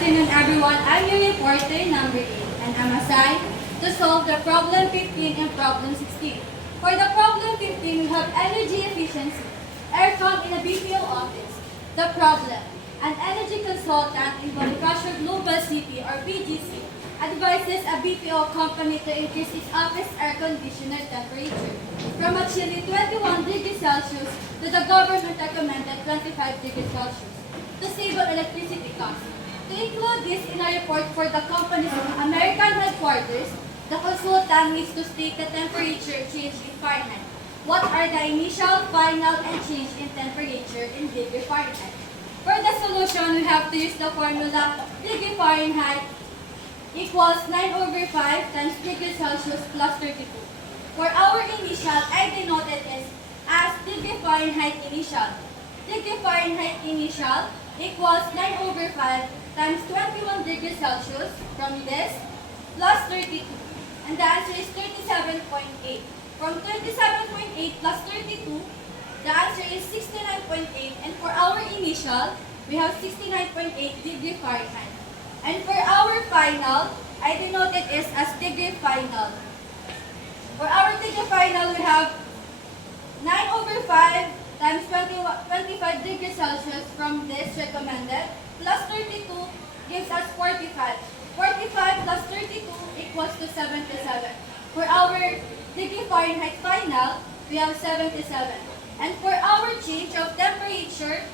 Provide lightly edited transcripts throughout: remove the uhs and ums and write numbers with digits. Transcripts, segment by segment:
afternoon, everyone. I'm your reporter, number 8, and I'm assigned to solve the problem 15 and problem 16. For the problem 15, we have energy efficiency, aircon in a BPO office. The problem: an energy consultant in Bonifacio Global City, or BGC, advises a BPO company to increase its office air conditioner temperature from a chilly 21 degrees Celsius to the government recommended 25 degrees Celsius to save on electricity costs. To include this in a report for the company's American headquarters, the consultant needs to state the temperature change in Fahrenheit. What are the initial, final, and change in temperature in degree Fahrenheit? For the solution, we have to use the formula degree Fahrenheit equals 9/5 times degree Celsius plus 32. For our initial, I denoted it as degree Fahrenheit initial. Degree Fahrenheit initial equals 9/5 times 21 degrees Celsius from this plus 32. And the answer is 37.8. From 37.8 plus 32, the answer is 69.8. And for our initial, we have 69.8 degree Fahrenheit. And for our final, I denoted it as degree final. For our degree final, we have 9/5 times 25 degrees Celsius from this recommended plus 32 gives us 45. 45 plus 32 equals to 77. For our degree Fahrenheit final, we have 77. And for our change of temperature,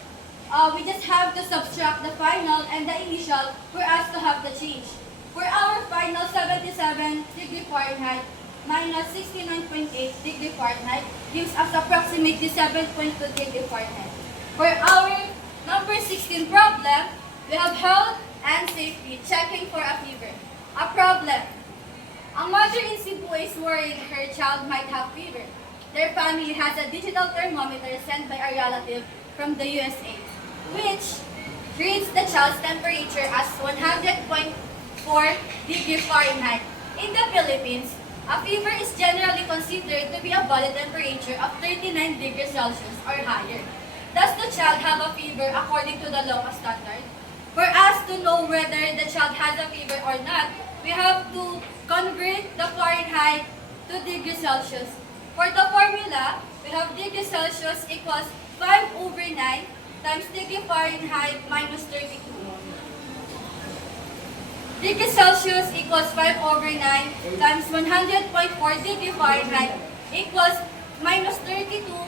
we just have to subtract the final and the initial for us to have the change. For our final 77 degree Fahrenheit minus 69.8 degree Fahrenheit gives us approximately 7.2 degree Fahrenheit. For our number 16 problem, we have health and safety, checking for a fever. A problem: a mother in Cebu is worried her child might have fever. Their family has a digital thermometer sent by a relative from the USA, which reads the child's temperature as 100.4 degree Fahrenheit. In the Philippines, a fever is generally considered to be a body temperature of 39 degrees Celsius or higher. Does the child have a fever according to the local standard? For us to know whether the child has a fever or not, we have to convert the Fahrenheit to degrees Celsius. For the formula, we have degrees Celsius equals 5/9 times degree Fahrenheit minus 32. Degree Celsius equals 5/9 times 100.4 degree Fahrenheit equals minus 32.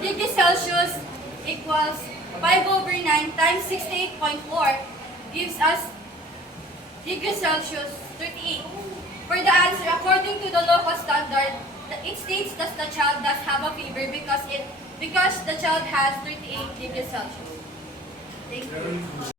Degree Celsius equals 5/9 times 68.4 gives us degree Celsius 38. For the answer, according to the local standard, it states that the child does have a fever because the child has 38 degrees Celsius. Thank you.